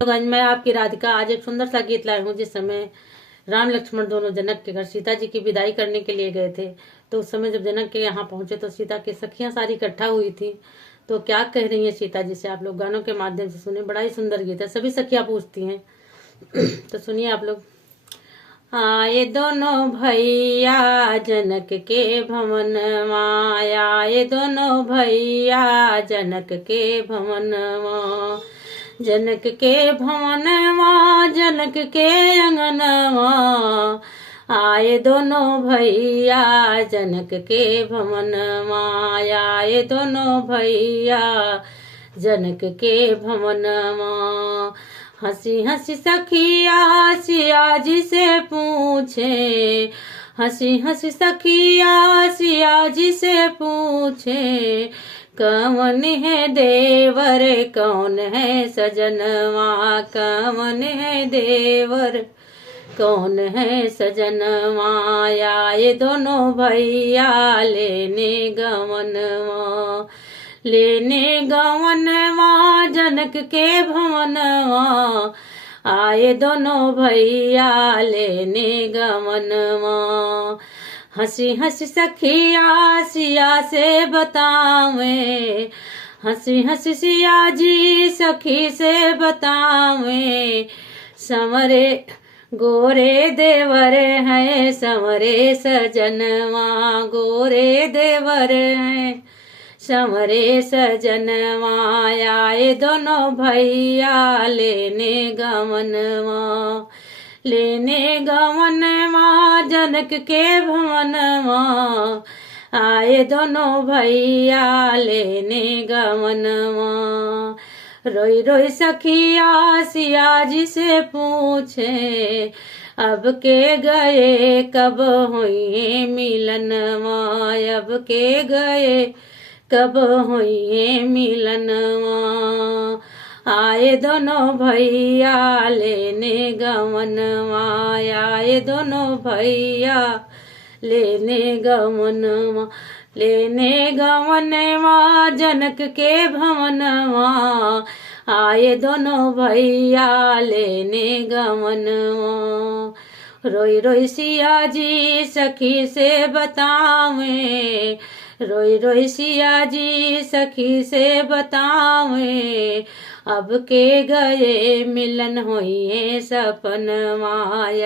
तो आज मैं आपकी राधिका आज एक सुंदर सा गीत लाई हूँ। जिस समय राम लक्ष्मण दोनों जनक के घर सीता जी की विदाई करने के लिए गए थे, तो उस समय जब जनक के यहाँ पहुंचे तो सीता की सखियां सारी इकट्ठा हुई थी। तो क्या कह रही है सीता जी से, आप लोग गानों के माध्यम से सुने। बड़ा ही सुंदर गीत है, सभी सखियां पूछती हैं। तो सुनिए आप लोग। आए दोनों भैया जनक के भवन माया, ये दोनों भैया जनक के भवन जनक के भवनवा जनक के अंगनवा, आए दोनों भैया जनक के भवनवा, आए दोनों भैया जनक के भवनवा। हंसी हंसी सखिया सिया जी से पूछे, हंसी हंसी सखिया सिया जी से पूछे, कौन है देवर कौन है सजनवा, कौन है देवर कौन है सजनवा, आए दोनों भैया लेने गवनवा, लेने गवनवा जनक के भवनवा, आए दोनों भैया लेने गवनवा। हंसी हंसी सखिया सिया से बतावे, हंसी हंसी सिया जी सखी से बतावे, समरे गोरे देवर है समरे सजनवा, गोरे देवर है समरे सजनवा, आए दोनों भैया लेने गवनवा, लेने गवनवा जनक के भवनवा, आए दोनों भैया लेने गवनवा। रोई रोई सखिया सिया जी से पूछे, अब के गए कब हुई मिलनवा, अब के गए कब हुई मिलनवा, आए दोनों भैया लेने गवनवा, आए दोनों भैया लेने गवनवा, लेने गवनवा जनक के भवनवा, आए दोनों भैया लेने गवनवा। रोई रोई सिया जी सखी से बतावे, रोई रोई सिया जी सखी से बतावे, अब के गए मिलन होइए सपनवा,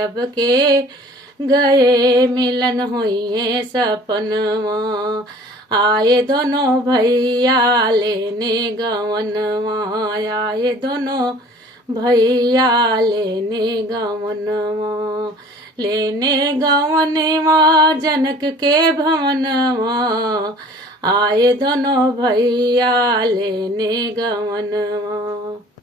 अब के गए मिलन होइए सपनवा, आए दोनों भैया लेने गवनवा, आए दोनों भैया लेने गवनवा, लेने गवनवा जनक के भवनवा, आए दोनों भैया लेने गवनवा।